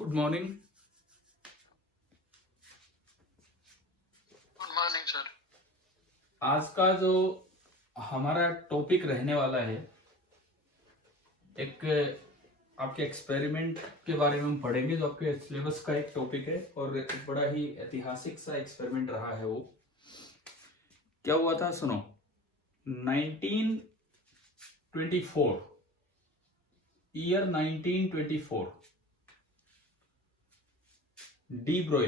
Good morning. Good morning sir. आज का जो हमारा टॉपिक रहने वाला है, एक आपके एक्सपेरिमेंट के बारे में हम पढ़ेंगे जो आपके सिलेबस का एक टॉपिक है और एक बड़ा ही ऐतिहासिक सा एक्सपेरिमेंट रहा है। वो क्या हुआ था सुनो। 1924 year 1924 de Broglie,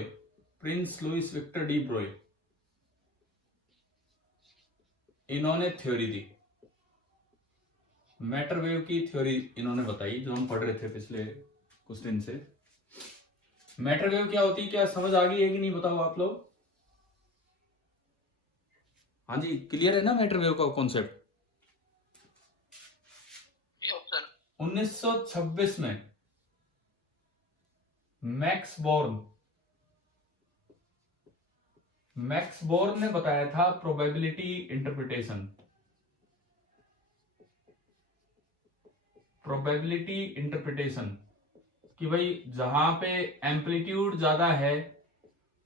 prince Louis Victor de Broglie, इन्होंने थ्योरी दी, मैटर वेव की थ्योरी इन्होंने बताई, जो हम पढ़ रहे थे पिछले कुछ दिन से। मैटर वेव क्या होती है, क्या समझ आ गई है कि नहीं बताओ आप लोग? हाँ जी, क्लियर है ना मैटर वेव का कॉन्सेप्ट? 1926 में मैक्स बोर्न ने बताया था प्रोबेबिलिटी इंटरप्रिटेशन कि भाई जहां पे एम्पलीट्यूड ज्यादा है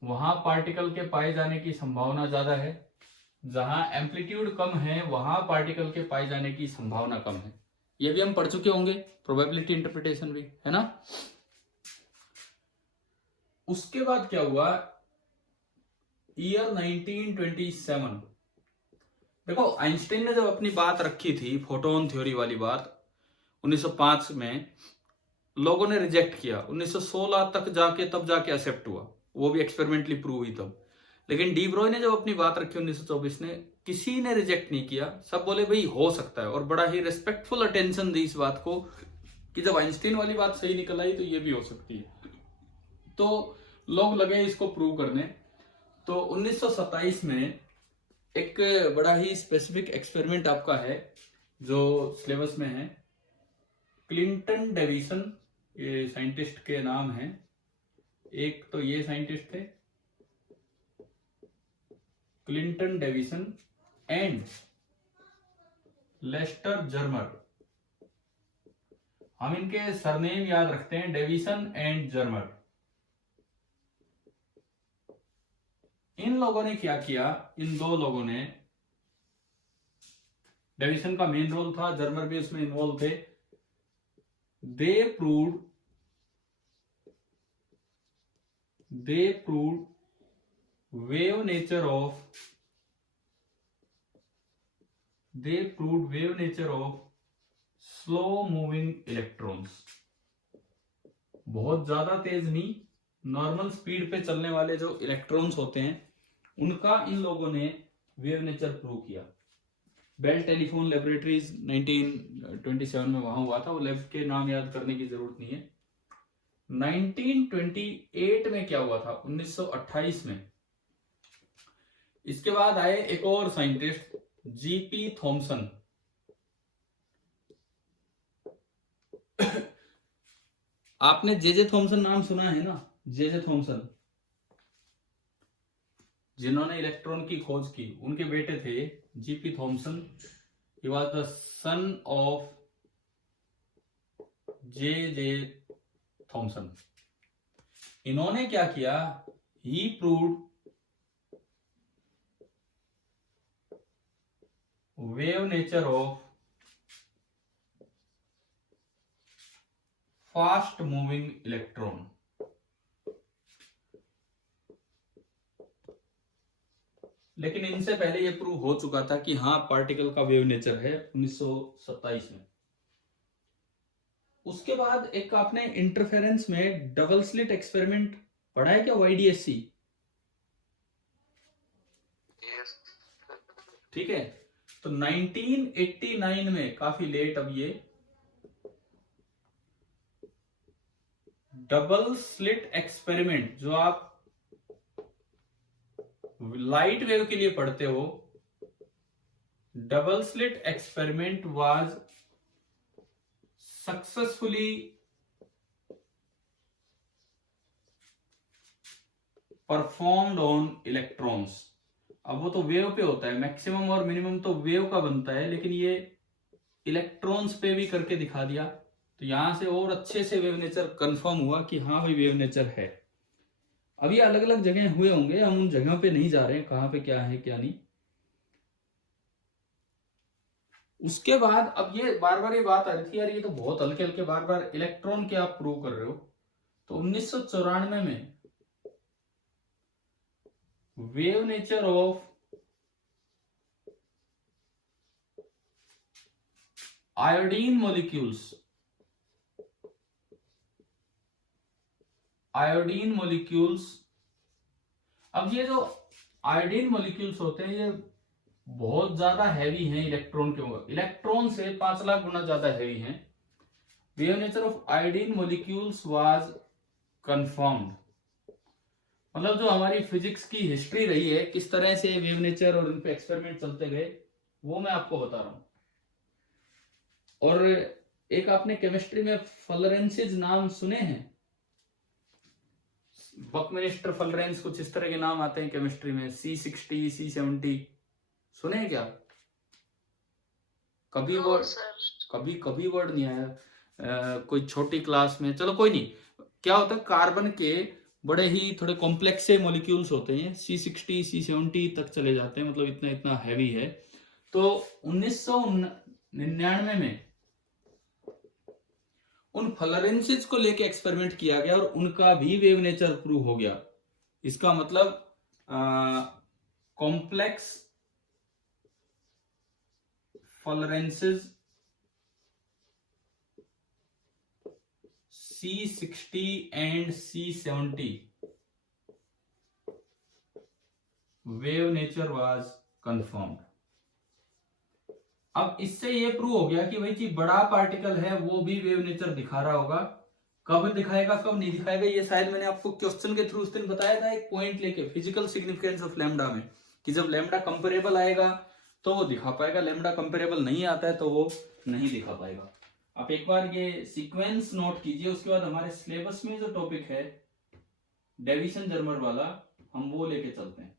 वहां पार्टिकल के पाए जाने की संभावना ज्यादा है, जहां एम्पलीट्यूड कम है वहां पार्टिकल के पाए जाने की संभावना कम है। ये भी हम पढ़ चुके होंगे, प्रोबेबिलिटी इंटरप्रिटेशन भी, है ना। उसके बाद क्या हुआ, ईयर 1927, देखो आइंस्टाइन ने जब अपनी बात रखी थी फोटोन थ्योरी वाली बात 1905 में, लोगों ने रिजेक्ट किया। 1916 तक तब जाके एक्सेप्ट हुआ, वो भी एक्सपेरिमेंटली प्रूव हुई तब। लेकिन डी ब्रोय ने जब अपनी बात रखी 1924 ने, किसी ने रिजेक्ट नहीं किया, सब बोले भाई हो सकता है, और बड़ा ही रेस्पेक्टफुल अटेंशन दी इस बात को कि जब आइंस्टाइन वाली बात सही निकल आई तो ये भी हो सकती है। तो लोग लगे इसको प्रूव करने। तो 1927 में एक बड़ा ही स्पेसिफिक एक्सपेरिमेंट आपका है जो सिलेबस में है। क्लिंटन डेविसन, ये साइंटिस्ट के नाम हैं, एक तो ये साइंटिस्ट थे Clinton Davisson and Lester Germer. हम इनके सरनेम याद रखते हैं, डेविसन एंड जर्मर। इन लोगों ने क्या किया, इन दो लोगों ने, डेविसन का मेन रोल था, जर्मर भी उसमें इन्वॉल्व थे। They proved wave nature of slow moving electrons. बहुत ज्यादा तेज नहीं, नॉर्मल स्पीड पे चलने वाले जो इलेक्ट्रॉन्स होते हैं उनका इन लोगों ने वेव नेचर प्रूव किया। बेल टेलीफोन लेबोरेटरीज 1927 में वहां हुआ था। वो लैब के नाम याद करने की जरूरत नहीं है। 1928 में क्या हुआ था, 1928 में, इसके बाद आए एक और साइंटिस्ट जीपी थॉमसन। आपने जे थॉमसन नाम सुना है ना, जे थॉमसन, जिन्होंने इलेक्ट्रॉन की खोज की, उनके बेटे थे G P Thomson. He was the son of J Thomson. इन्होंने क्या किया, he proved wave nature of fast moving electron. लेकिन इनसे पहले यह प्रूव हो चुका था कि हाँ पार्टिकल का वेव नेचर है, 1927 में। उसके बाद एक आपने इंटरफेरेंस में डबल स्लिट एक्सपेरिमेंट पढ़ा है क्या, वाईडीएससी? ठीक है। तो 1989 में, काफी लेट अब, ये डबल स्लिट एक्सपेरिमेंट जो आप लाइट वेव के लिए पढ़ते हो, double slit experiment was successfully performed on electrons. अब वो तो वेव पे होता है, मैक्सिमम और मिनिमम तो वेव का बनता है, लेकिन ये इलेक्ट्रॉन्स पे भी करके दिखा दिया। तो यहां से और अच्छे से वेव नेचर कंफर्म हुआ कि हाँ भाई वेव नेचर है। अभी अलग अलग जगह हुए होंगे, हम उन जगह पे नहीं जा रहे हैं कहाँ पे क्या है क्या नहीं। उसके बाद अब ये बार बार ये बात आ रही थी यार ये तो बहुत हल्के हल्के बार बार इलेक्ट्रॉन के आप प्रूव कर रहे हो। तो 1994 में wave nature of iodine molecules, iodine molecules. अब ये जो आयोडीन मॉलिक्यूल्स होते हैं ये बहुत ज्यादा हैवी हैं इलेक्ट्रॉन के, इलेक्ट्रॉन से 5 लाख गुना ज्यादा हैवी हैं। Wave nature of iodine molecules was confirmed. मतलब जो हमारी फिजिक्स की हिस्ट्री रही है किस तरह से वेव नेचर और उन पे एक्सपेरिमेंट चलते गए वो मैं आपको बता रहा हूं। और एक आपने केमिस्ट्री में फ्लोरेंसेस नाम सुने हैं, बकमिनिस्टर फ्लोरेंस, कुछ इस तरह के नाम आते हैं केमिस्ट्री में, C60 C70 सुने हैं क्या? कभी वर्ड कभी वर्ड नहीं आया कोई छोटी क्लास में, चलो कोई नहीं। क्या होता है कार्बन के बड़े ही थोड़े कॉम्प्लेक्स से मॉलिक्यूल्स होते हैं, C60 C70 तक चले जाते हैं, मतलब इतना इतना हैवी है। तो 1999 में उन फ्लोरेंसेस को लेके एक्सपेरिमेंट किया गया और उनका भी वेव नेचर प्रूव हो गया। इसका मतलब complex fullerenes C60 and C70 wave nature was confirmed. अब इससे ये प्रूव हो गया कि भाई जी बड़ा पार्टिकल है वो भी वेव नेचर दिखा रहा होगा। कब दिखाएगा कब नहीं दिखाएगा ये शायद मैंने आपको क्वेश्चन के थ्रू उस दिन बताया था, एक पॉइंट लेके फिजिकल सिग्निफिकेंस ऑफ लैम्डा में, कि जब लैम्डा कंपेरेबल आएगा तो वो दिखा पाएगा, लैम्डा कंपेरेबल नहीं आता है तो वो नहीं दिखा पाएगा। आप एक बार ये सीक्वेंस नोट कीजिए, उसके बाद हमारे सिलेबस में जो टॉपिक है डेविसन जर्मर वाला हम वो लेके चलते हैं।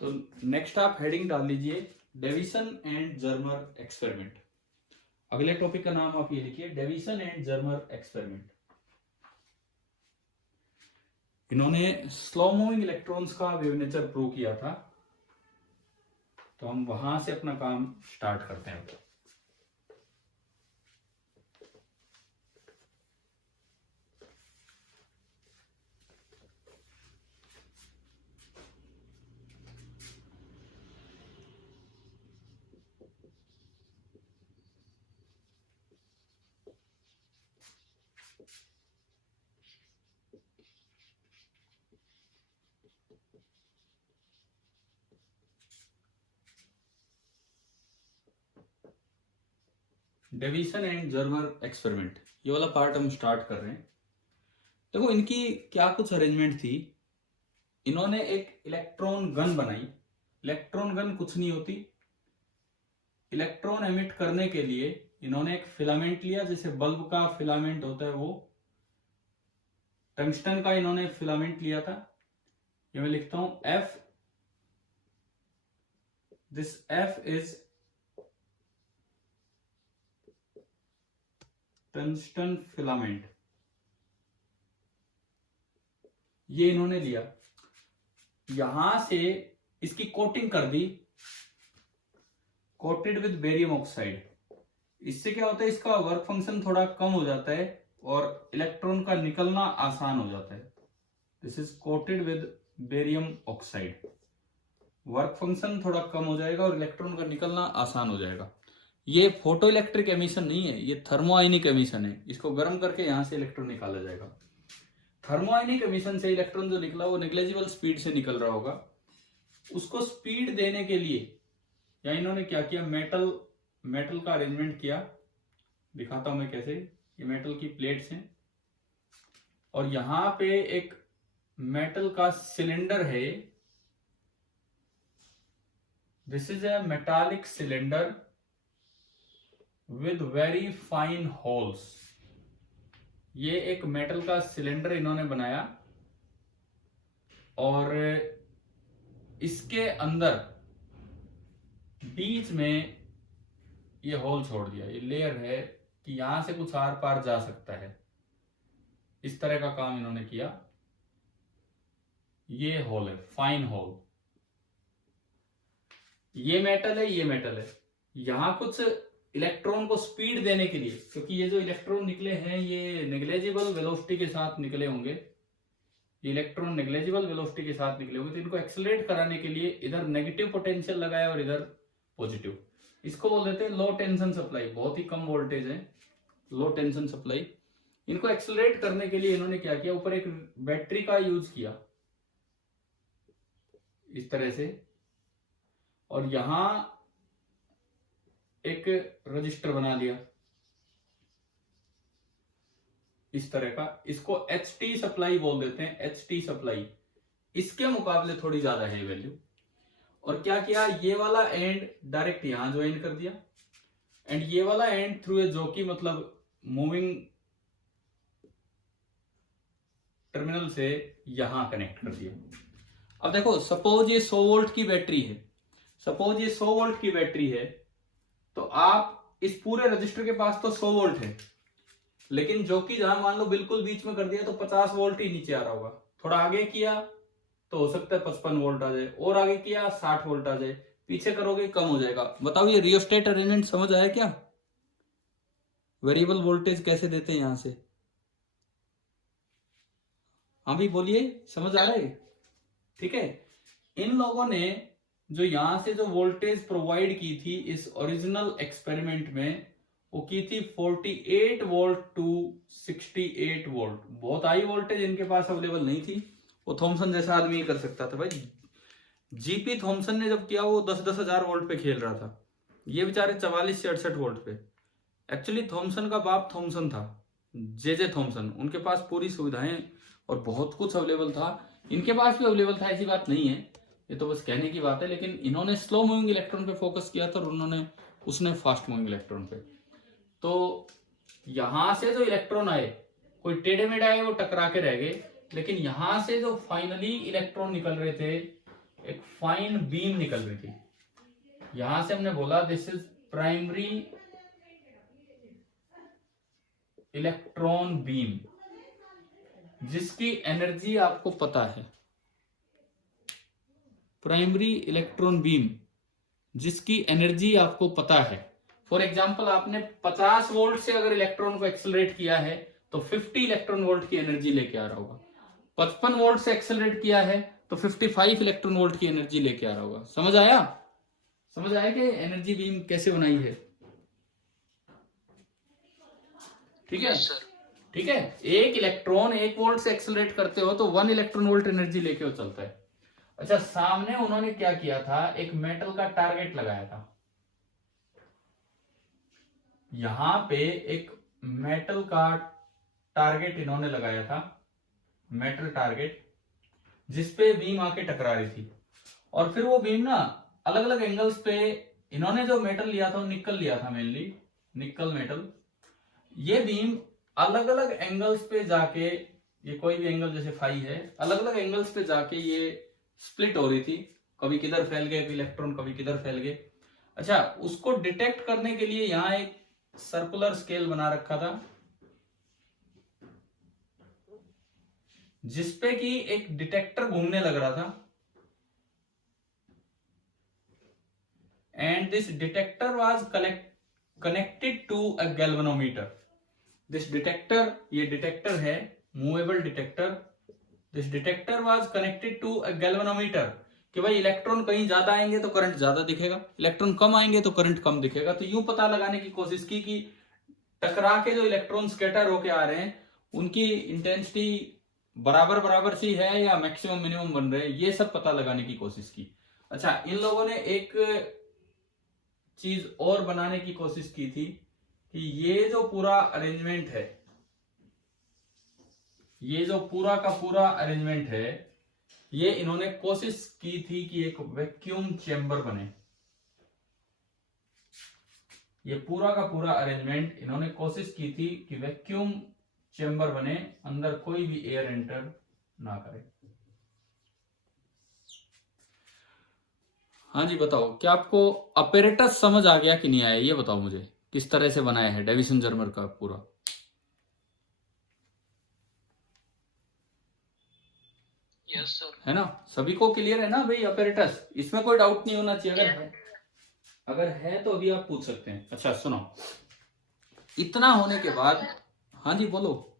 तो नेक्स्ट आप हेडिंग डाल लीजिए डेविसन एंड जर्मर एक्सपेरिमेंट। अगले टॉपिक का नाम आप ये लिखिए डेविसन एंड जर्मर एक्सपेरिमेंट। इन्होंने स्लो मूविंग इलेक्ट्रॉन्स का वेव नेचर प्रूव किया था। तो हम वहां से अपना काम स्टार्ट करते हैं। डेविसन एंड जर्मर एक्सपेरिमेंट ये वाला पार्ट हम स्टार्ट कर रहे हैं। देखो इनकी क्या कुछ अरेंजमेंट थी। इन्होंने एक इलेक्ट्रॉन गन बनाई। इलेक्ट्रॉन गन कुछ नहीं होती, इलेक्ट्रॉन एमिट करने के लिए इन्होंने एक फिलामेंट लिया, जैसे बल्ब का फिलामेंट होता है वो, टंगस्टन का इन्होंने फिलामेंट लिया था। ये मैं लिखता हूं F, this F is tungsten filament. ये इन्होंने लिया, यहां से इसकी कोटिंग कर दी, कोटेड विद बेरियम ऑक्साइड। इससे क्या होता है, इसका वर्क फंक्शन थोड़ा कम हो जाता है और इलेक्ट्रॉन का निकलना आसान हो जाता है। This is coated with barium oxide. Work function थोड़ा कम हो जाएगा और इलेक्ट्रॉन का निकलना आसान हो जाएगा। ये फोटो इलेक्ट्रिक एमिशन नहीं है, ये थर्मोआयनिक एमिशन है। इसको गर्म करके यहां से इलेक्ट्रॉन निकाला जाएगा। थर्मोआयनिक एमिशन से इलेक्ट्रॉन जो निकला वो नेग्लेजिबल स्पीड से निकल रहा होगा। उसको स्पीड देने के लिए या इन्होंने क्या किया, मेटल का अरेंजमेंट किया। दिखाता हूं मैं कैसे। ये मेटल की प्लेट्स हैं और यहां पे एक मेटल का सिलेंडर है। This is a metallic cylinder with very fine holes. ये एक मेटल का सिलेंडर इन्होंने बनाया और इसके अंदर बीच में ये होल छोड़ दिया। ये लेयर है कि यहां से कुछ आर पार जा सकता है, इस तरह का काम इन्होंने किया। ये होल है, फाइन होल। ये मेटल है, ये मेटल है। यहां कुछ इलेक्ट्रॉन को स्पीड देने के लिए, क्योंकि ये जो इलेक्ट्रॉन निकले हैं ये नेग्लेजिबल वेलोसिटी के साथ निकले होंगे, ये इलेक्ट्रॉन नेग्लेजिबल वेलोसिटी के साथ निकले होंगे, तो इनको एक्सेलरेट कराने के लिए इधर नेगेटिव पोटेंशियल लगाया और इधर पॉजिटिव। इसको बोल देते हैं लो टेंशन सप्लाई। बहुत ही कम वोल्टेज है, लो टेंशन सप्लाई। इनको एक्सेलरेट करने के लिए इन्होंने क्या किया, ऊपर एक बैटरी का यूज किया इस तरह से, और यहां एक रजिस्टर बना लिया इस तरह का। इसको HT सप्लाई बोल देते हैं, HT सप्लाई। इसके मुकाबले थोड़ी ज्यादा है वैल्यू। और क्या किया, ये वाला एंड डायरेक्ट यहां ज्वाइन कर दिया एंड ये वाला एंड थ्रू ए जो कि मतलब मूविंग टर्मिनल से यहां कनेक्ट कर दिया। अब देखो, सपोज ये 100 वोल्ट की बैटरी है, सपोज ये 100 वोल्ट की बैटरी है, तो आप इस पूरे रजिस्टर के पास तो 100 वोल्ट है, लेकिन जो कि जहां मान लो बिल्कुल बीच में कर दिया तो 50 वोल्ट ही नीचे आ रहा होगा। थोड़ा आगे किया तो हो सकता है 55 वोल्ट आ जाए, और आगे किया 60 वोल्ट आ जाए, पीछे करोगे कम हो जाएगा। बताओ ये रियोस्टेट अरेंजमेंट समझ आया क्या? वेरिएबल वोल्टेज कैसे देते हैं यहां से? हाँ भी बोलिए, समझ आ रहा है? ठीक है। इन लोगों ने जो यहां से जो वोल्टेज प्रोवाइड की थी इस ओरिजिनल एक्सपेरिमेंट में, वो की थी 48 वोल्ट टू 68 वोल्ट। बहुत हाई वोल्टेज इनके पास अवेलेबल नहीं थी। वो थॉमसन जैसा आदमी ही कर सकता था भाई। जीपी थॉमसन ने जब किया वो 10-10 हजार वोल्ट पे खेल रहा था, ये बेचारे 44 से 68 वोल्ट पे। एक्चुअली थॉमसन का बाप थॉमसन था, जे थॉमसन। उनके पास पूरी सुविधाएं और बहुत कुछ अवेलेबल था। इनके पास भी अवेलेबल था, ऐसी बात नहीं है, ये तो बस कहने की बात है। लेकिन इन्होंने स्लो मूविंग इलेक्ट्रॉन पे फोकस किया था और उसने फास्ट मूविंग इलेक्ट्रॉन पे। तो यहां से जो इलेक्ट्रॉन आए, कोई टेढ़े मेढ़े आए वो टकरा के रह गए, लेकिन यहां से जो फाइनली इलेक्ट्रॉन निकल रहे थे, एक फाइन बीम निकल रही थी। यहां से हमने बोला this is primary electron beam, जिसकी एनर्जी आपको पता है। प्राइमरी इलेक्ट्रॉन बीम जिसकी एनर्जी आपको पता है। फॉर एग्जाम्पल, आपने 50 वोल्ट से अगर इलेक्ट्रॉन को एक्सेलरेट किया है तो 50 इलेक्ट्रॉन वोल्ट की एनर्जी लेके आ रहा होगा। 55 वोल्ट से एक्सेलरेट किया है तो 55 इलेक्ट्रॉन वोल्ट की एनर्जी लेके आ रहा होगा। समझ आया? समझ आया कि एनर्जी बीम कैसे बनाई है? ठीक है, ठीक है। एक इलेक्ट्रॉन 1 वोल्ट से एक्सेलरेट करते हो तो 1 इलेक्ट्रॉन वोल्ट एनर्जी लेके वो चलता है। अच्छा, सामने उन्होंने क्या किया था, एक मेटल का टारगेट लगाया था। यहां पे एक मेटल का टारगेट इन्होंने लगाया था, मेटल टारगेट, जिसपे बीम आके टकरा रही थी। और फिर वो बीम ना अलग अलग एंगल्स पे, इन्होंने जो मेटल लिया था वो निकल लिया था, मेनली निकल मेटल। ये बीम अलग अलग एंगल्स पे जाके, ये कोई भी एंगल जैसे फाई है, अलग अलग एंगल्स पे जाके ये स्प्लिट हो रही थी। कभी किधर फैल गए इलेक्ट्रॉन, कभी किधर फैल गए। अच्छा, उसको डिटेक्ट करने के लिए यहां एक सर्कुलर स्केल बना रखा था, जिसपे कि एक डिटेक्टर घूमने लग रहा था। And this detector was connected to a galvanometer. This detector, ये डिटेक्टर है, movable detector. This detector was connected to a galvanometer, कि भाई इलेक्ट्रॉन कहीं ज्यादा आएंगे तो करंट ज्यादा दिखेगा, इलेक्ट्रॉन कम आएंगे तो करंट कम दिखेगा। तो यूं पता लगाने की कोशिश की कि टकरा के जो इलेक्ट्रॉन स्कैटर होके आ रहे हैं उनकी इंटेंसिटी बराबर बराबर सी है या मैक्सिमम मिनिमम बन रहे हैं, ये सब पता लगाने की कोशिश की। अच्छा, इन लोगों ने एक चीज और बनाने की कोशिश की थी कि ये जो पूरा अरेंजमेंट है, ये जो पूरा का पूरा अरेंजमेंट है, ये इन्होंने कोशिश की थी कि एक वैक्यूम चेंबर बने। ये पूरा का पूरा अरेंजमेंट इन्होंने कोशिश की थी कि वैक्यूम चेंबर बने, अंदर कोई भी एयर एंटर ना करे। हाँ जी बताओ, क्या आपको अपैरेटस समझ आ गया कि नहीं आया, ये बताओ मुझे, किस तरह से बनाया है डेविसन जर्मर का पूरा। Yes sir. है ना, सभी को क्लियर है ना भाई अपैरेटस, इसमें कोई डाउट नहीं होना चाहिए। अगर है तो अभी आप पूछ सकते हैं। अच्छा सुनो, इतना होने के बाद, हाँ जी बोलो,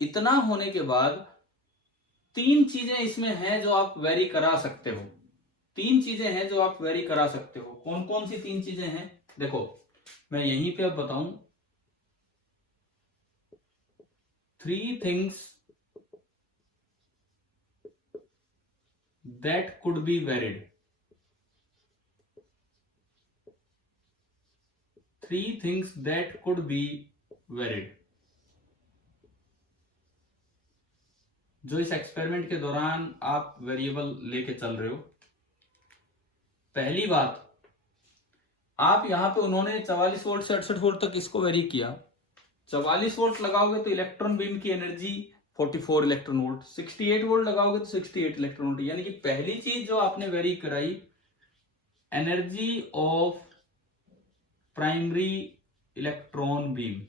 इतना होने के बाद तीन चीजें इसमें हैं जो आप वेरी करा सकते हो। तीन चीजें हैं जो आप वेरी करा सकते हो। कौन कौन सी तीन चीजें हैं, देखो मैं यहीं पे अब बताऊं। 3 things that could be varied. 3 things that could be varied, जो इस एक्सपेरिमेंट के दौरान आप वेरिएबल लेके चल रहे हो। पहली बात, आप यहां पे उन्होंने 44 वोल्ट से 68 वोल्ट तक इसको वेरी किया। 44 वोल्ट लगाओगे तो इलेक्ट्रॉन बीम की एनर्जी 44 इलेक्ट्रॉन वोल्ट, 68 वोल्ट लगाओगे तो 68 इलेक्ट्रॉन वोल्ट। यानी कि पहली चीज जो आपने वेरी कराई, energy of primary electron beam,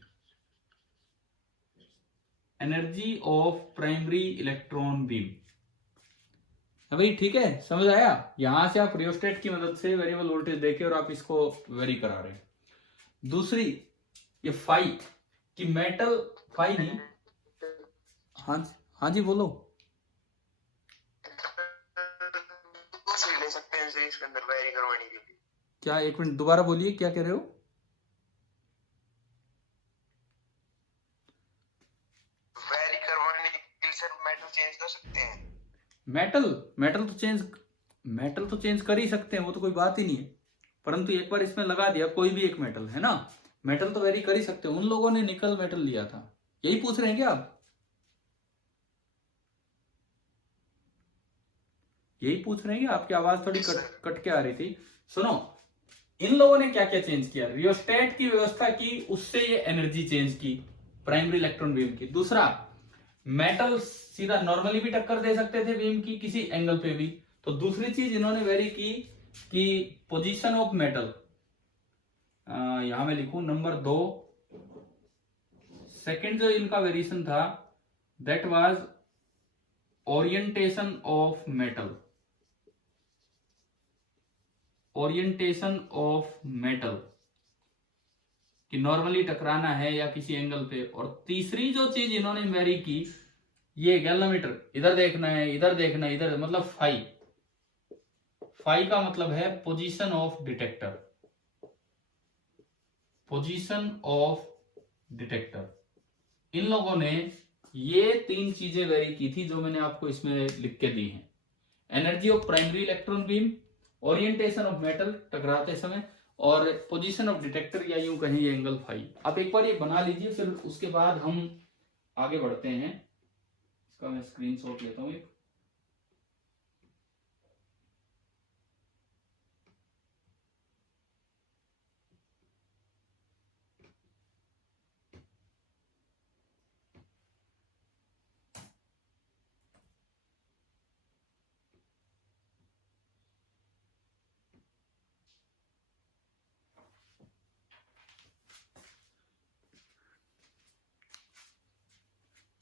energy of primary electron beam है भाई, ठीक है, समझ आया। यहां से आप रियोस्टेट की मदद से वेरिएबल वोल्टेज देके और आप इसको वेरी करा रहे हैं। दूसरी, ये फाई कि मेटल, फाई नहीं, हाँ जी बोलो। ले सकते हैं इसके अंदर वेरी करवाने के लिए। क्या, एक मिनट दोबारा बोलिए, क्या कह रहे हो। वेरी करवाने के लिए सर मेटल चेंज कर सकते हैं। मेटल तो चेंज कर ही सकते हैं, वो तो कोई बात ही नहीं है। परंतु एक बार इसमें लगा दिया कोई भी एक मेटल, है ना, मेटल तो वेरी कर ही सकते हैं। उन लोगों ने निकल मेटल लिया था, यही पूछ रहे हैं क्या आप, यही पूछ रहे हैं क्या? आपकी आवाज थोड़ी कट के आ रही थी। सुनो, इन लोगों ने क्या क्या चेंज किया, रियोस्टेट की व्यवस्था की, उससे ये एनर्जी चेंज की प्राइमरी इलेक्ट्रॉन बीम की। दूसरा, मेटल सीधा नॉर्मली भी टक्कर दे सकते थे बीम की किसी एंगल पे भी। तो दूसरी चीज इन्होंने वेरी की कि पोजीशन ऑफ मेटल, यहां मैं लिखूं नंबर 2, सेकंड जो इनका वेरिएशन था that was orientation of metal, orientation of metal कि नॉर्मली टकराना है या किसी एंगल पे। और तीसरी जो चीज इन्होंने वेरी की, ये गैल्वामीटर, इधर देखना है, इधर देखना है, इधर, मतलब फाई, फाई का मतलब है position of detector, position of detector. इन लोगों ने ये तीन चीजें वेरी की थी जो मैंने आपको इसमें लिख के दी हैं। Energy of primary electron beam, orientation of metal टकराते समय, और पोजीशन ऑफ डिटेक्टर या यूं कहें ये एंगल फाई। आप एक बार ये बना लीजिए, फिर उसके बाद हम आगे बढ़ते हैं। इसका मैं स्क्रीनशॉट लेता हूं एक।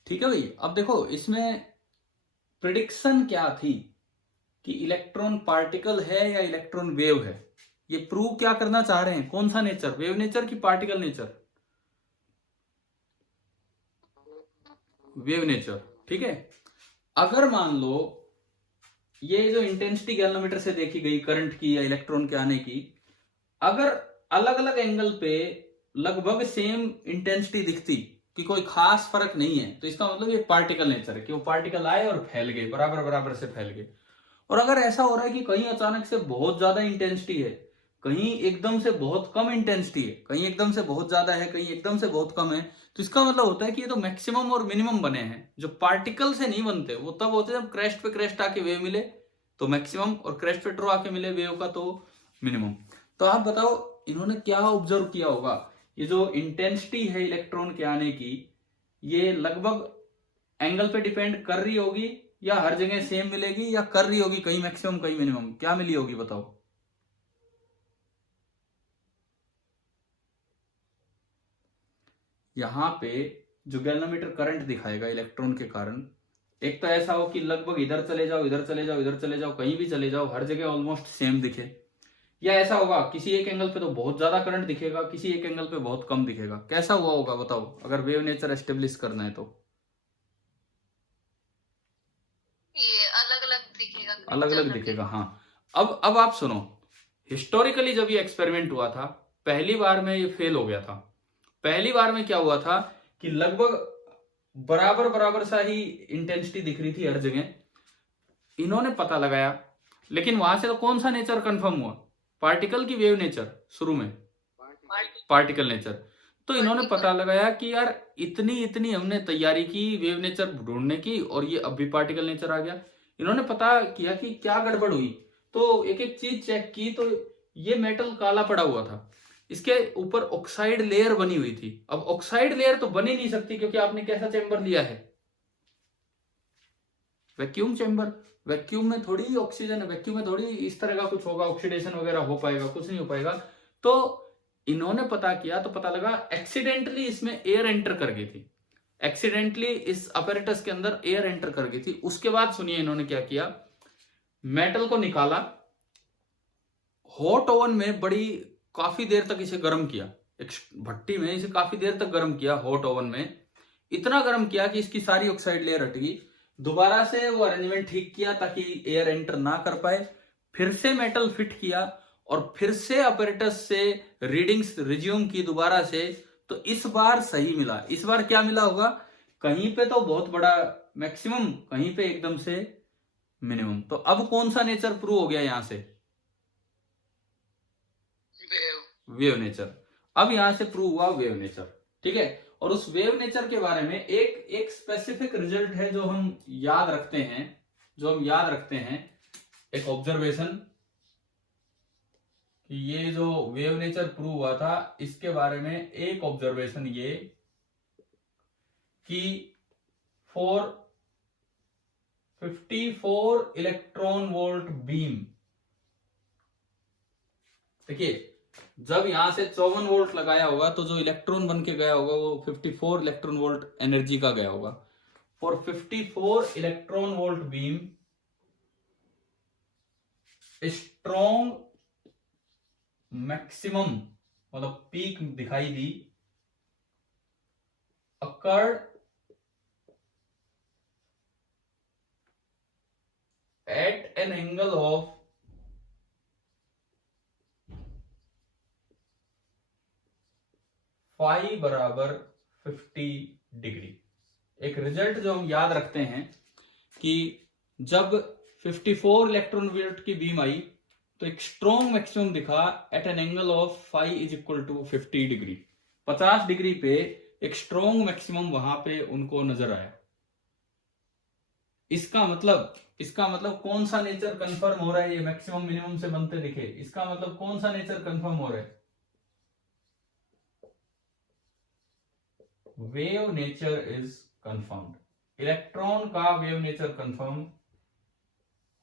ठीक है भाई, अब देखो इसमें प्रिडिक्शन क्या थी कि इलेक्ट्रॉन पार्टिकल है या इलेक्ट्रॉन वेव है। ये प्रूव क्या करना चाह रहे हैं, कौन सा नेचर, वेव नेचर की पार्टिकल नेचर। वेव नेचर, ठीक है। अगर मान लो ये जो इंटेंसिटी गैल्वेनोमीटर से देखी गई करंट की या इलेक्ट्रॉन के आने की, अगर अलग अलग एंगल पे लगभग सेम इंटेंसिटी दिखती कि कोई खास फर्क नहीं है, तो इसका मतलब ये पार्टिकल नेचर है कि वो पार्टिकल आए और फैल गए, बराबर बराबर से फैल गए। और अगर ऐसा हो रहा है कि कहीं अचानक से बहुत ज्यादा इंटेंसिटी है, कहीं एकदम से बहुत कम इंटेंसिटी है, कहीं एकदम से बहुत ज्यादा है, कहीं एकदम से बहुत कम है, तो इसका मतलब होता है कि ये तो मैक्सिमम और मिनिमम बने हैं। जो पार्टिकल से नहीं बनते वो तब होते हैं जब क्रेस्ट पे क्रेस्ट आके वेव मिले तो मैक्सिमम, और क्रेस्ट पे ट्रो आके मिले वेव का तो मिनिमम। तो आप बताओ इन्होंने क्या ऑब्जर्व किया होगा? ये जो इंटेंसिटी है इलेक्ट्रॉन के आने की, ये लगभग एंगल पे डिपेंड कर रही होगी या हर जगह सेम मिलेगी, या कर रही होगी कहीं मैक्सिमम कहीं मिनिमम, क्या मिली होगी बताओ? यहां पे जो गैल्वेनोमीटर करंट दिखाएगा इलेक्ट्रॉन के कारण, एक तो ऐसा हो कि लगभग इधर चले जाओ, इधर चले जाओ, इधर चले जाओ, कहीं भी चले जाओ, हर जगह ऑलमोस्ट सेम दिखे, या ऐसा होगा किसी एक एंगल पे तो बहुत ज्यादा करंट दिखेगा, किसी एक एंगल पे बहुत कम दिखेगा। कैसा हुआ होगा बताओ अगर वेव नेचर एस्टेब्लिश करना है तो? ये अलग अलग दिखेगा, अलग अलग दिखेगा, हाँ। अब आप सुनो, हिस्टोरिकली जब ये एक्सपेरिमेंट हुआ था पहली बार में ये फेल हो गया था। पहली बार में क्या हुआ था कि लगभग बराबर बराबर सा ही इंटेंसिटी दिख रही थी हर जगह। इन्होंने पता लगाया, लेकिन वहां से तो कौन सा नेचर कंफर्म हुआ? पार्टिकल की वेव नेचर, शुरू में पार्टिकल नेचर। तो इन्होंने पता लगाया कि यार इतनी इतनी हमने तैयारी की वेव नेचर ढूंढने की और ये अब भी पार्टिकल नेचर आ गया। इन्होंने पता किया कि क्या गड़बड़ हुई, तो एक एक चीज चेक की, तो ये मेटल काला पड़ा हुआ था, इसके ऊपर ऑक्साइड लेयर बनी हुई थी। अब ऑक्साइड लेयर तो बन ही नहीं सकती क्योंकि आपने कैसा चेंबर लिया है? Vacuum chamber. वैक्यूम में थोड़ी ऑक्सीजन है, वैक्यूम में थोड़ी इस तरह का कुछ होगा, ऑक्सीडेशन वगैरह हो पाएगा? कुछ नहीं हो पाएगा। तो इन्होंने पता किया तो पता लगा एक्सीडेंटली इसमें एयर एंटर कर गई थी, एक्सीडेंटली इस अपैरेटस के अंदर एयर एंटर कर गई थी। उसके बाद सुनिए इन्होंने क्या किया, मेटल को निकाला, हॉट ओवन में बड़ी काफी देर तक इसे गर्म किया, एक भट्टी में इसे काफी देर तक गर्म किया, हॉट ओवन में इतना गर्म किया कि इसकी सारी ऑक्साइड लेयर हट गई। दोबारा से वो अरेंजमेंट ठीक किया ताकि एयर एंटर ना कर पाए, फिर से मेटल फिट किया और फिर से अपैरेटस से रीडिंग्स रिज्यूम की दोबारा से। तो इस बार सही मिला। इस बार क्या मिला होगा? कहीं पे तो बहुत बड़ा मैक्सिमम, कहीं पे एकदम से मिनिमम। तो अब कौन सा नेचर प्रूव हो गया यहां से? Wave nature. अब यहां से प्रूव हुआ वेव नेचर, ठीक है। और उस वेव नेचर के बारे में एक स्पेसिफिक रिजल्ट है जो हम याद रखते हैं, एक ऑब्जर्वेशन, कि ये जो वेव नेचर प्रूव हुआ था इसके बारे में एक ऑब्जर्वेशन ये कि फॉर 54 इलेक्ट्रॉन वोल्ट बीम, देखिए जब यहां से 54 वोल्ट लगाया होगा तो जो इलेक्ट्रॉन बन के गया होगा वो 54 इलेक्ट्रॉन वोल्ट एनर्जी का गया होगा। For 54 electron volt beam strong maximum, मतलब पीक दिखाई दी, occurred at an angle of 5 बराबर 50 डिग्री। एक रिजल्ट जो हम याद रखते हैं कि जब 54 इलेक्ट्रॉन वोल्ट की बीम आई तो एक स्ट्रॉन्ग मैक्सिमम दिखा at an angle of 5 is equal to 50 degree. 50 degree पे एक स्ट्रॉन्ग मैक्सिमम वहां पे उनको नजर आया। इसका मतलब कौन सा नेचर कंफर्म हो रहा है? ये मैक्सिमम मिनिमम से बनते दिखे, इसका मतलब कौन सा नेचर कंफर्म हो रहा है? Wave nature is confirmed. Electron का वेव नेचर कंफर्म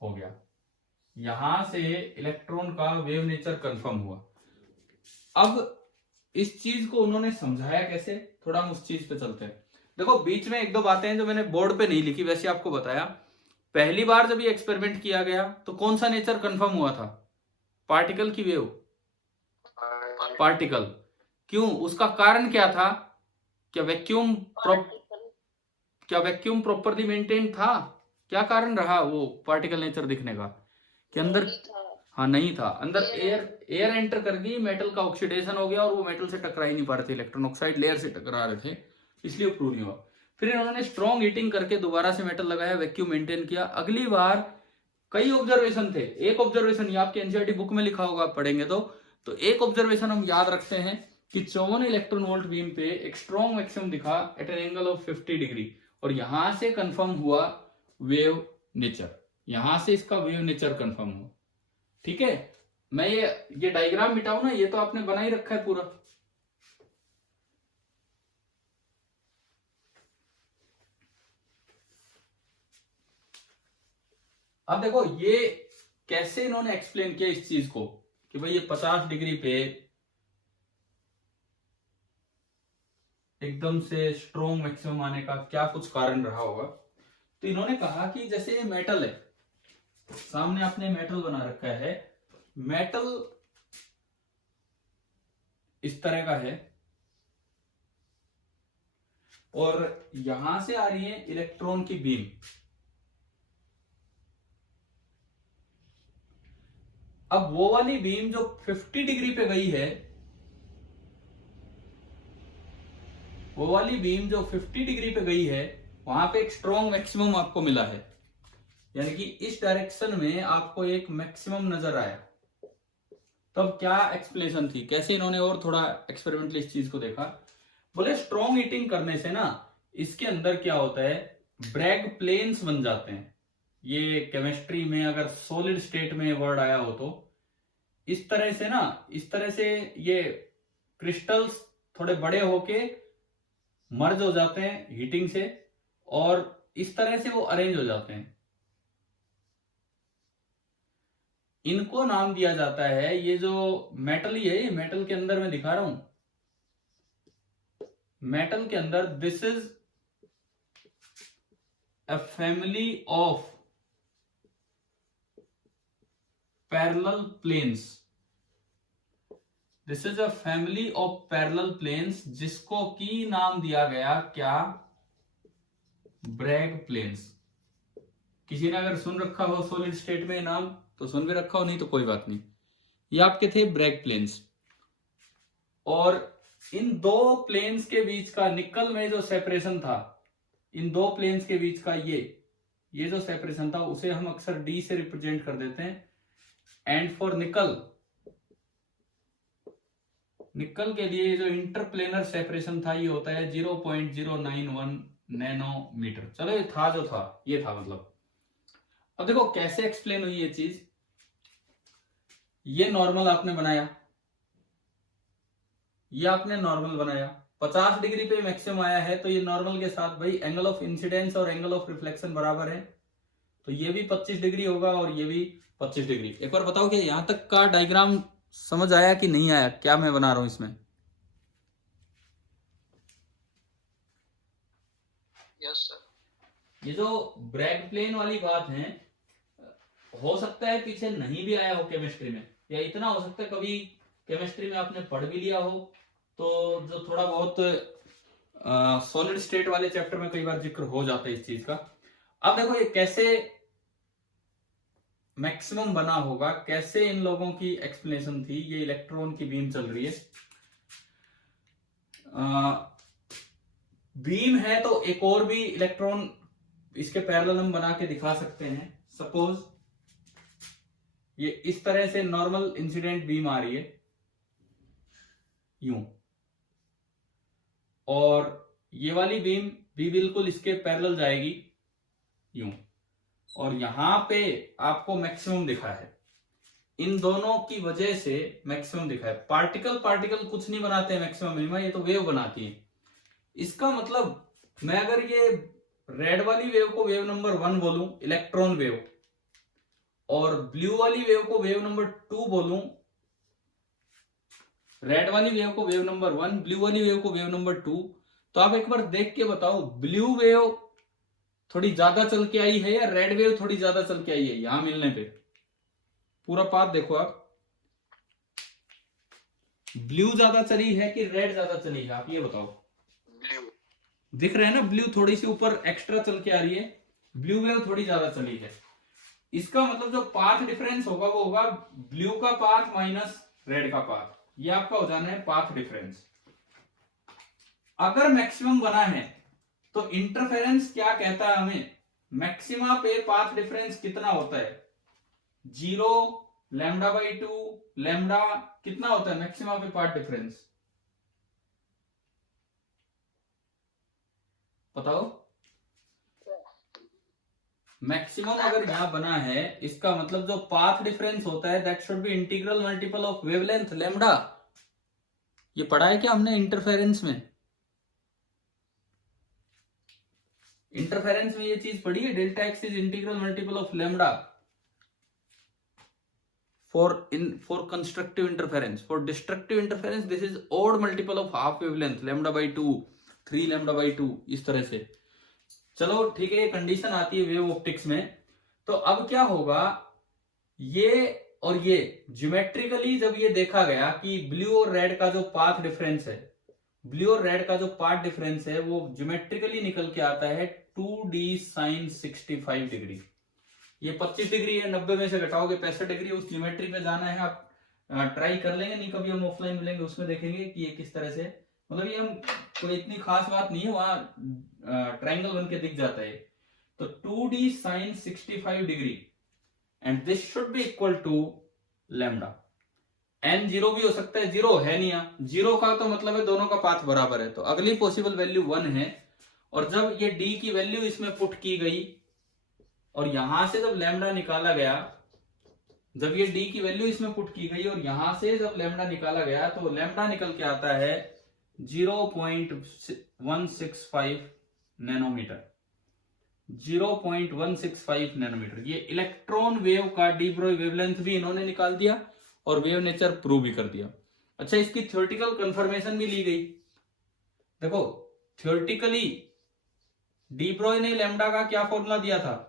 हो गया। यहां से इलेक्ट्रॉन का वेव नेचर कंफर्म हुआ। अब इस चीज को उन्होंने समझाया कैसे, थोड़ा हम उस चीज पे चलते हैं। देखो बीच में एक दो बातें हैं जो मैंने बोर्ड पे नहीं लिखी, वैसे आपको बताया। पहली बार जब ये एक्सपेरिमेंट किया गया तो कौन सा नेचर कंफर्म हुआ था? पार्टिकल की वेव, पार्टिकल। क्यों? उसका कारण क्या था? क्या वैक्यूम क्या वैक्यूम प्रॉपरली मेंटेन था? क्या कारण रहा वो पार्टिकल नेचर दिखने का कि अंदर? नहीं था। हाँ नहीं था, अंदर Air- एयर एंटर कर गई, मेटल का ऑक्सीडेशन हो गया और वो मेटल से टकरा ही नहीं पा रहे थे, इलेक्ट्रॉन ऑक्साइड लेयर से टकरा रहे थे, इसलिए प्रूव नहीं हुआ। फिर इन्होंने स्ट्रॉन्ग हीटिंग करके दोबारा से मेटल लगाया, वैक्यूम मेंटेन किया। अगली बार कई ऑब्जर्वेशन थे, एक ऑब्जर्वेशन ये आपके एनसीईआरटी बुक में लिखा होगा, आप पढ़ेंगे तो एक ऑब्जर्वेशन हम याद रखते हैं कि 54 इलेक्ट्रॉन वोल्ट बीम पे एक स्ट्रॉन्ग मैक्सिमम दिखा at an angle of 50 degree, और यहां से कंफर्म हुआ वेव नेचर, यहां से इसका वेव नेचर कंफर्म हुआ। ठीक है, मैं ये डायग्राम मिटाऊं ना, ये तो आपने बना ही रखा है पूरा। अब देखो ये कैसे इन्होंने एक्सप्लेन किया इस चीज को कि भाई ये 50 डिग्री पे एकदम से स्ट्रॉन्ग मैक्सिमम आने का क्या कुछ कारण रहा होगा। तो इन्होंने कहा कि जैसे ये मेटल है, सामने आपने मेटल बना रखा है, मेटल इस तरह का है और यहां से आ रही है इलेक्ट्रॉन की बीम। अब वो वाली बीम जो 50 डिग्री पे गई है, वो वाली बीम जो 50 डिग्री पे गई है, वहां पे एक स्ट्रॉन्ग मैक्सिमम आपको मिला है, यानी कि इस डायरेक्शन में आपको एक मैक्सिमम नजर आया। तब क्या एक्सप्लेनेशन थी, कैसे इन्होंने और थोड़ा एक्सपेरिमेंटली इस चीज को देखा। बोले स्ट्रॉन्ग हीटिंग करने से ना इसके अंदर क्या होता है, ब्रैग प्लेन्स बन जाते हैं। ये केमिस्ट्री में अगर सॉलिड स्टेट में वर्ड आया हो तो इस तरह से ना, इस तरह से ये क्रिस्टल्स थोड़े बड़े होके मर्ज हो जाते हैं हीटिंग से, और इस तरह से वो अरेंज हो जाते हैं। इनको नाम दिया जाता है, ये जो मेटल ही है, ये मेटल के अंदर मैं दिखा रहा हूं, मेटल के अंदर this is a family of parallel planes, this is a family of parallel planes, जिसको की नाम दिया गया क्या, ब्रैग प्लेन्स। किसी ने अगर सुन रखा हो सॉलिड स्टेट में नाम तो सुन भी रखा हो, नहीं तो कोई बात नहीं। ये आपके थे ब्रैग प्लेन्स, और इन दो प्लेन्स के बीच का निकल में जो सेपरेशन था, इन दो प्लेन्स के बीच का ये जो सेपरेशन था, उसे हम अक्सर डी से रिप्रेजेंट कर देते हैं। एंड फॉर निकल, निकल के लिए जो इंटरप्लेनर सेपरेशन था ये होता है 0.091 नैनोमीटर। चलो ये था जो था, ये था मतलब। अब देखो कैसे एक्सप्लेन हुई ये चीज। ये नॉर्मल आपने बनाया, ये आपने नॉर्मल बनाया, 50 डिग्री पे मैक्सिमम आया है, तो ये नॉर्मल के साथ भाई एंगल ऑफ इंसिडेंस और एंगल ऑफ रिफ्लेक्शन बराबर है, तो ये भी 25 डिग्री होगा और ये भी 25 डिग्री। एक बार बताओ क्या यहां तक का डायग्राम समझ आया कि नहीं आया, क्या मैं बना रहा हूं इसमें? Yes sir. ये जो ब्रैग प्लेन वाली बात है, हो सकता है पीछे नहीं भी आया हो केमिस्ट्री में, या इतना हो सकता है कभी केमिस्ट्री में आपने पढ़ भी लिया हो, तो जो थोड़ा बहुत सॉलिड स्टेट वाले चैप्टर में कई बार जिक्र हो जाता है इस चीज का। अब देखो ये कैसे मैक्सिमम बना होगा, कैसे इन लोगों की एक्सप्लेनेशन थी। ये इलेक्ट्रॉन की बीम चल रही है, बीम है तो एक और भी इलेक्ट्रॉन इसके पैरेलल हम बना के दिखा सकते हैं। सपोज ये इस तरह से नॉर्मल इंसिडेंट बीम आ रही है यूं, और ये वाली बीम भी बिल्कुल इसके पैरेलल जाएगी यूं, और यहां पे आपको मैक्सिमम दिखा है। इन दोनों की वजह से मैक्सिमम दिखा है। पार्टिकल कुछ नहीं बनाते हैं मैक्सिमम मिनिमम, ये तो वेव बनाती है। इसका मतलब मैं अगर ये रेड वाली वेव को वेव नंबर 1 बोलूं, इलेक्ट्रॉन वेव, और ब्लू वाली वेव को वेव नंबर 2 बोलूं, रेड वाली वेव को वेव नंबर 1, ब्लू वाली वेव को वेव नंबर 2, तो आप एक बार देख के बताओ ब्लू वेव थोड़ी ज्यादा चल के आई है या रेड वेव थोड़ी ज्यादा चल के आई है? यहां मिलने पे पूरा पाथ देखो आप, ब्लू ज्यादा चली है कि रेड ज्यादा चली है, आप ये बताओ। ब्लू। दिख रहे हैं ना, ब्लू थोड़ी सी ऊपर एक्स्ट्रा चल के आ रही है, ब्लू वेव थोड़ी ज्यादा चली है। इसका मतलब जो पाथ डिफरेंस होगा वो होगा ब्लू का पाथ माइनस रेड का पाथ, ये आपका हो जाना है पाथ डिफरेंस। अगर मैक्सिमम बना है तो इंटरफेरेंस क्या कहता है हमें, मैक्सिमा पे पाथ डिफरेंस कितना होता है, 0, λ/2, लैम्डा कितना होता है मैक्सिमा पे पाथ डिफरेंस, बताओ। मैक्सिमम अगर यहां बना है, इसका मतलब जो पाथ डिफरेंस होता है that should be integral multiple of wavelength lambda. ये पढ़ा है क्या हमने इंटरफेरेंस में? इंटरफेरेंस में ये चीज पढ़ी है, delta x is integral multiple of lambda for constructive interference. For destructive interference this is odd multiple of half wavelength λ/2, 3 λ/2, इस तरह से। चलो ठीक है, ये कंडीशन आती है वेव ऑप्टिक्स में। तो अब क्या होगा, ये और ये ज्योमेट्रिकली जब ये देखा गया कि ब्लू और रेड का जो पाथ डिफरेंस है, ब्लू और रेड का जो पाथ डिफरेंस है वो ज्योमेट्रिकली निकल के आता है 2d sin 65 डिग्री। ये 25 डिग्री है, 90 में से घटाओगे 65 डिग्री, उस ज्योमेट्री पे जाना है। आप ट्राई कर लेंगे, नहीं कभी हम ऑफलाइन मिलेंगे उसमें देखेंगे कि ये किस तरह से, मतलब ये हम कोई इतनी खास बात नहीं है, वहां ट्रायंगल बन के दिख जाता है। तो 2d sin 65 degree and this should be equal to lambda. n 0 भी हो सकता है, 0 है नहीं, यहाँ 0 का तो मतलब है दोनों का पाथ बराबर है, तो अगली पॉसिबल वैल्यू 1 है। और जब ये d की वैल्यू इसमें पुट की गई और यहां से जब लैम्डा निकाला गया, जब ये d की वैल्यू इसमें पुट की गई और यहां से जब लैम्डा निकाला गया तो लैम्डा निकल के आता है 0.165 नैनोमीटर, 0.165 नैनोमीटर। ये इलेक्ट्रॉन वेव का डी ब्रोई वेवलेंथ भी इन्होंने निकाल दिया और वेव नेचर प्रूव भी कर दिया। अच्छा, इसकी थ्योरेटिकल कंफर्मेशन भी ली गई। देखो थ्योरेटिकली डी ब्रोई ने लैम्डा का क्या फॉर्मूला दिया था,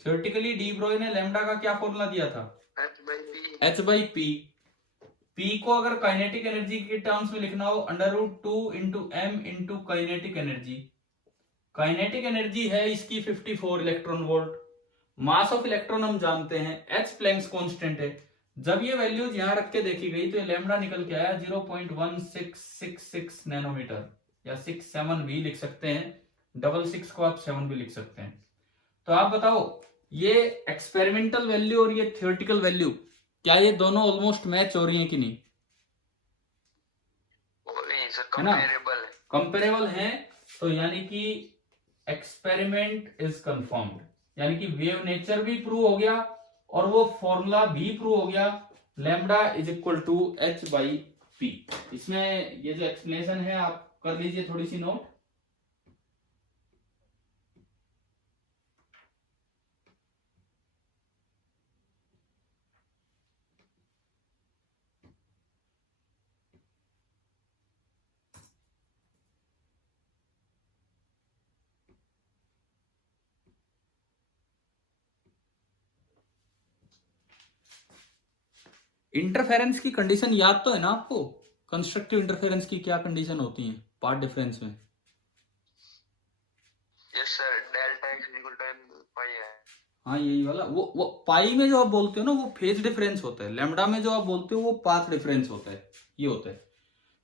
थ्योरेटिकली डी ब्रोई ने लैम्डा का क्या फॉर्मूला दिया था, h/p। p को अगर काइनेटिक एनर्जी के टर्म्स में लिखना हो √2 × m × kinetic energy. Kinetic energy है इसकी 54 electron volt. Mass of electron हम जानते हैं, h प्लैंक्स कांस्टेंट है। जब ये वैल्यूज यहां रख के देखी गई तो ये लैम्डा निकल के आया 0.1666 नैनोमीटर, या 67 भी लिख सकते हैं, 66 को आप 7 भी लिख सकते हैं। तो आप बताओ ये एक्सपेरिमेंटल वैल्यू और ये थ्योरेटिकल वैल्यू, क्या ये दोनों ऑलमोस्ट मैच हो रही हैं कि नहीं, है ना, कंपेरेबल है। तो यानी कि एक्सपेरिमेंट इज कंफर्म्ड, यानी कि वेव नेचर भी प्रूव हो गया और वो फॉर्मूला भी प्रूव हो गया, lambda is equal to h/p। इसमें ये जो एक्सप्लेनेशन है आप कर लीजिए थोड़ी सी नोट। इंटरफेरेंस की कंडीशन याद तो है ना आपको, कंस्ट्रक्टिव इंटरफेरेंस की क्या कंडीशन होती है पार्ट डिफरेंस में? Yes sir, delta x equal to m pi है। हाँ यही वाला, वो पाई में जो आप बोलते हो ना वो फेज डिफरेंस होता है, लैम्डा में जो आप बोलते हो वो पाथ डिफरेंस होता है, ये होता है।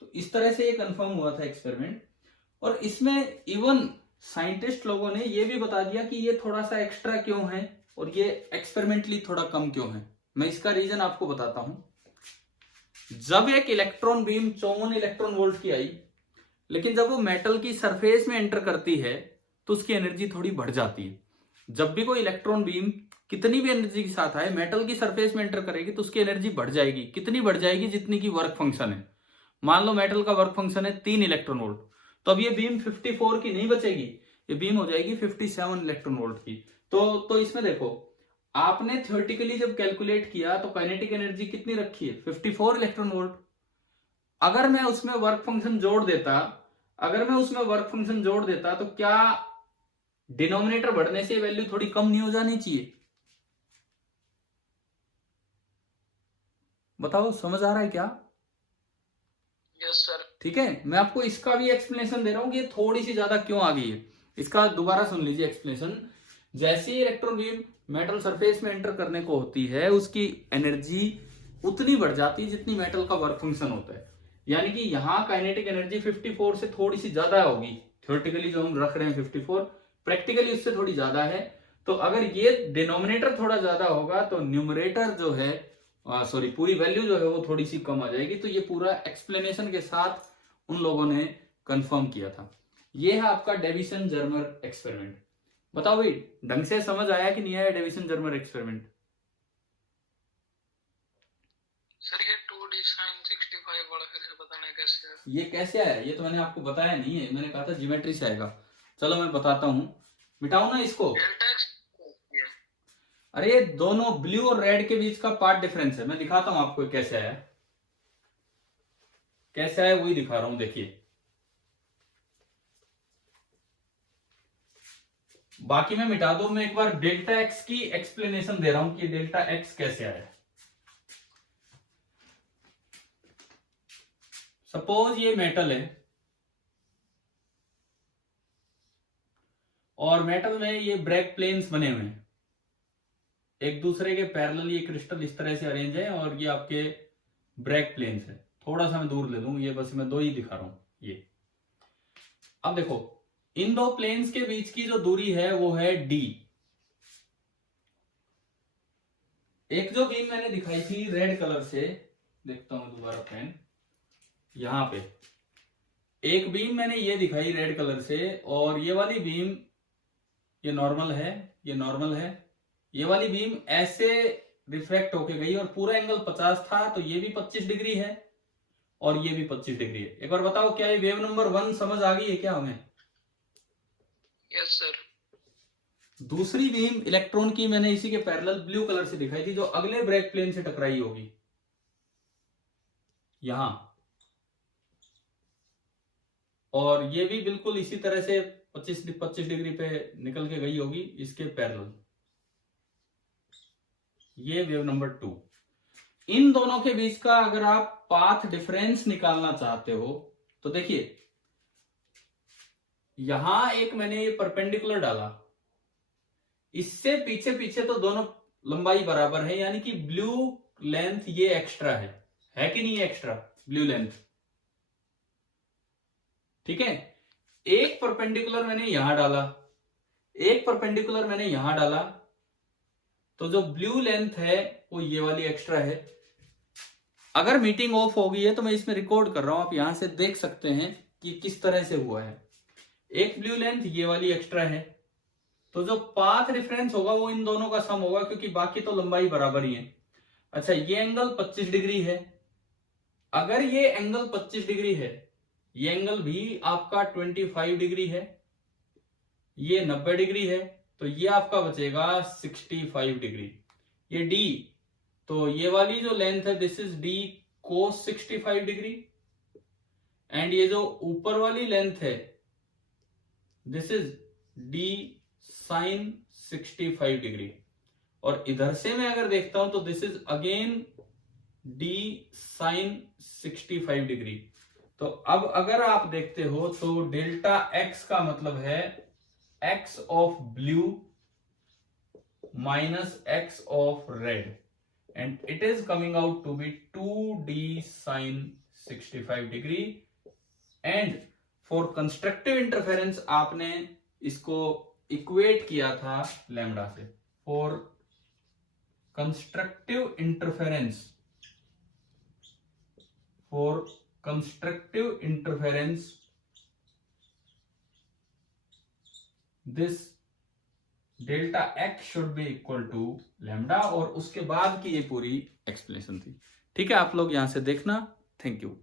तो इस तरह से ये कंफर्म हुआ था एक्सपेरिमेंट। और इसमें इवन साइंटिस्ट लोगों ने ये भी बता दिया कि ये थोड़ा सा एक्स्ट्रा क्यों है और ये एक्सपेरिमेंटली थोड़ा कम क्यों है। मैं इसका रीजन आपको बताता हूं। जब एक इलेक्ट्रॉन बीम 54 इलेक्ट्रॉन वोल्ट की आई, लेकिन जब वो मेटल की सरफेस में एंटर करती है तो उसकी एनर्जी थोड़ी बढ़ जाती है। जब भी कोई इलेक्ट्रॉन बीम कितनी भी एनर्जी के साथ आए मेटल की सरफेस में एंटर करेगी तो उसकी एनर्जी बढ़ जाएगी। कितनी बढ़ जाएगी? जितनी की वर्क फंक्शन है। मान लो मेटल का वर्क फंक्शन है 3 इलेक्ट्रॉन वोल्ट, तो अब ये बीम 54 की नहीं बचेगी, ये बीम हो जाएगी 57 इलेक्ट्रॉन वोल्ट की। तो इसमें देखो आपने थ्योरेटिकली जब कैलकुलेट किया तो काइनेटिक एनर्जी कितनी रखी है? 54 इलेक्ट्रॉन वोल्ट। अगर मैं उसमें वर्क फंक्शन जोड़ देता तो क्या डिनोमिनेटर बढ़ने से वैल्यू थोड़ी कम नहीं हो जानी चाहिए? बताओ समझ आ रहा है क्या? Yes sir. ठीक है, मैं आपको इसका भी एक्सप्लेनेशन दे रहा हूं कि ये थोड़ी सी ज्यादा क्यों आ गई है। इसका दोबारा सुन लीजिए एक्सप्लेनेशन। जैसे ही इलेक्ट्रॉन बीम मेटल सरफेस में एंटर करने को होती है, उसकी एनर्जी उतनी बढ़ जाती है जितनी मेटल का वर्क फंक्शन होता है। यानी कि यहाँ काइनेटिक एनर्जी 54 से थोड़ी सी ज्यादा होगी। थ्योरेटिकली जो हम रख रहे हैं 54, प्रैक्टिकली उससे थोड़ी ज्यादा है। तो अगर ये डिनोमिनेटर थोड़ा ज्यादा होगा तो न्यूमरेटर जो है पूरी वैल्यू जो है वो थोड़ी सी कम आ जाएगी। तो ये पूरा एक्सप्लेनेशन के साथ उन लोगों ने कंफर्म किया था। ये है आपका डेविसन जर्मर एक्सपेरिमेंट। बताओ भाई, ढंग से समझ आया कि नहीं आया डेविसन जर्मर एक्सपेरिमेंट? सर ये 2D sin 65 वाला फिर से बताना है कैसे है? ये कैसे आया ये तो मैंने आपको बताया नहीं है, मैंने कहा था ज्योमेट्री से आएगा। चलो मैं बताता हूं, मिटाओ ना इसको। डेल्टा एक्स अरे ये दोनों ब्लू और रेड के बीच का पार्ट डिफरेंस है, मैं दिखाता हूं आपको कैसे आया। कैसे आया वही दिखा रहा हूं, देखिए। बाकी मैं मिटा दो, मैं एक बार डेल्टा एक्स की एक्सप्लेनेशन दे रहा हूं कि डेल्टा एक्स कैसे आया। सपोज ये मेटल है और मेटल में ये ब्रेक प्लेन्स बने हुए हैं, एक दूसरे के पैरेलल ये क्रिस्टल इस तरह से अरेंज है और ये आपके ब्रेक प्लेन्स है। थोड़ा सा मैं दूर ले लूं, ये बस मैं दो ही दिखा रहा हूं ये। अब देखो, इन दो प्लेन्स के बीच की जो दूरी है वो है d। एक जो बीम मैंने दिखाई थी रेड कलर से, देखता हूं दोबारा पेन, यहां पे एक बीम मैंने ये दिखाई रेड कलर से, और ये वाली बीम ये नॉर्मल है, ये नॉर्मल है। ये वाली बीम ऐसे रिफ्लेक्ट होके गई और पूरा एंगल 50 था, तो ये भी 25 डिग्री है और ये भी 25 डिग्री है। एक बार बताओ, क्या ये वेव नंबर 1 समझ आ गई है क्या हमें? Yes sir. दूसरी बीम इलेक्ट्रॉन की मैंने इसी के पैरेलल ब्लू कलर से दिखाई थी, जो अगले ब्रेक प्लेन से टकराई होगी यहां, और ये भी बिल्कुल इसी तरह से 25 डिग्री पे निकल के गई होगी इसके पैरेलल। ये वेव नंबर 2। इन दोनों के बीच का अगर आप पाथ डिफरेंस निकालना चाहते हो तो देखिए, यहां एक मैंने ये परपेंडिकुलर डाला, इससे पीछे पीछे तो दोनों लंबाई बराबर है, यानी कि ब्लू लेंथ ये एक्स्ट्रा है कि नहीं एक्स्ट्रा ब्लू लेंथ? ठीक है, एक परपेंडिकुलर मैंने यहां डाला, एक परपेंडिकुलर मैंने यहां डाला, तो जो ब्लू लेंथ है वो ये वाली एक्स्ट्रा है। अगर मीटिंग ऑफ हो गई है तो मैं इसमें रिकॉर्ड कर रहा हूं, आप यहां से देख सकते हैं कि किस तरह से हुआ है। एक ब्लू लेंथ ये वाली एक्स्ट्रा है, तो जो पाथ डिफरेंस होगा वो इन दोनों का सम होगा, क्योंकि बाकी तो लंबाई बराबर ही है। अच्छा, ये एंगल 25 डिग्री है। अगर ये एंगल 25 डिग्री है, ये एंगल भी आपका 25 डिग्री है, ये 90 डिग्री है, तो ये आपका बचेगा 65 डिग्री। ये d, तो ये वाली जो लेंथ है this is d cos 65 degree, and ये जो ऊपर वाली लेंथ है this is d sin 65 degree. और इधर से मैं अगर देखता हूं तो this is again d sin 65 degree. तो अब अगर आप देखते हो तो डेल्टा x का मतलब है x of blue minus x of red, and it is coming out to be 2d sin 65 degree. And for constructive interference आपने इसको इक्वेट किया था लैम्डा से। For constructive interference, for constructive interference this delta x should be equal to lambda, और उसके बाद की ये पूरी एक्सप्लेनेशन थी। ठीक है, आप लोग यहां से देखना। Thank you.